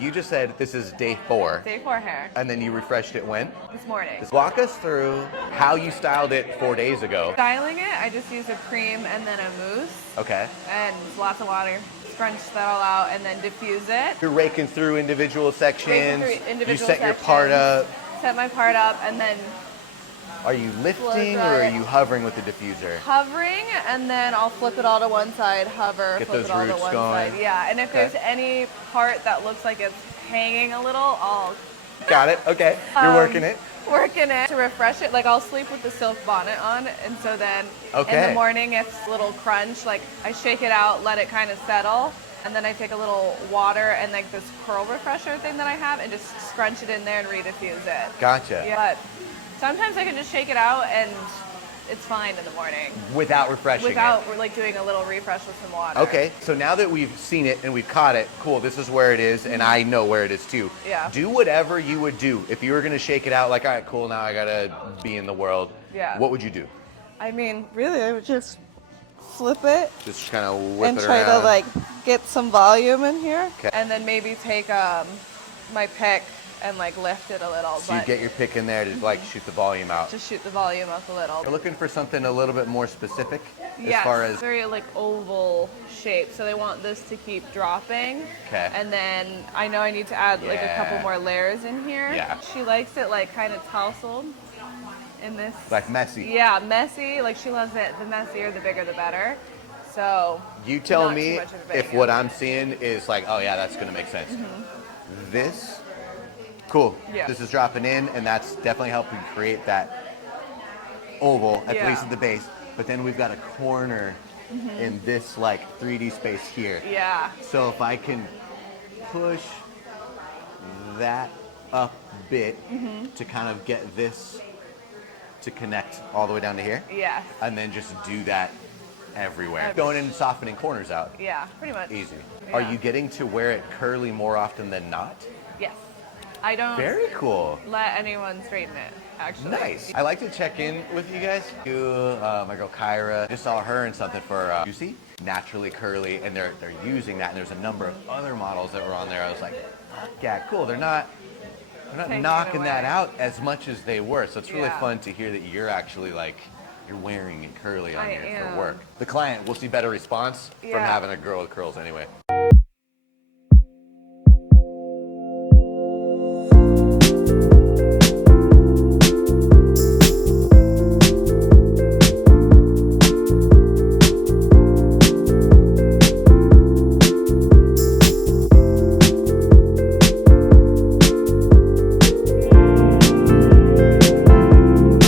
You just said this is day 4. Day 4 hair. And then you refreshed it when? This morning. Walk us through how you styled it 4 days ago. Styling it, I just use a cream and then a mousse. Okay. And lots of water. Scrunch that all out and then diffuse it. You're raking through individual sections. You set your part up. Set my part up and then Are you lifting or are you hovering with the diffuser? Hovering, and then I'll flip it all to one side, hover, Get flip those it all to roots one going. side. Yeah, and if there's any part that looks like it's hanging a little, I'll... Got it, okay. You're working it. Working it to refresh it. Like I'll sleep with the silk bonnet on, and so then in the morning it's a little crunch. Like I shake it out, let it kind of settle, and then I take a little water and like this curl refresher thing that I have and just scrunch it in there and rediffuse it. Gotcha. Yeah, but sometimes I can just shake it out and it's fine in the morning. Without refreshing Without it. like doing a little refresh with some water. Okay, so now that we've seen it and we've caught it, cool, this is where it is, and I know where it is too. Yeah. Do whatever you would do. If you were gonna shake it out, like, all right, cool, now I gotta be in the world. Yeah. What would you do? I mean, really, I would just flip it. Just kind of whip and it try around. to like get some volume in here. Okay. And then maybe take my pick and like lift it a little. So you get your pick in there to like shoot the volume out. Just shoot the volume up a little. You're looking for something a little bit more specific Yes, as far as... very like oval shape. So they want this to keep dropping. Okay. And then I know I need to add like a couple more layers in here. Yeah. She likes it like kind of tousled in this. Like messy. Yeah, messy. Like she loves it. The messier, the bigger, the better. So You tell not me too much of a if bang. what I'm seeing is like, oh yeah, that's gonna make sense. This, cool. Yeah. This is dropping in, and that's definitely helping create that oval, at least at the base. But then we've got a corner in this like 3D space here. Yeah. So if I can push that up a bit to kind of get this to connect all the way down to here. Yeah. And then just do that everywhere. Going in and softening corners out. Yeah, pretty much. Easy. Yeah. Are you getting to wear it curly more often than not? Yes. I don't Very cool. let anyone straighten it, actually. Nice. I like to check in with you guys. My girl Kyra, just saw her in something for Juicy, naturally curly, and they're using that. And there's a number of other models that were on there. I was like, yeah, cool. They're not knocking that out as much as they were. So it's really fun to hear that you're actually like, you're wearing it curly on here for work. The client will see better response from having a girl with curls anyway.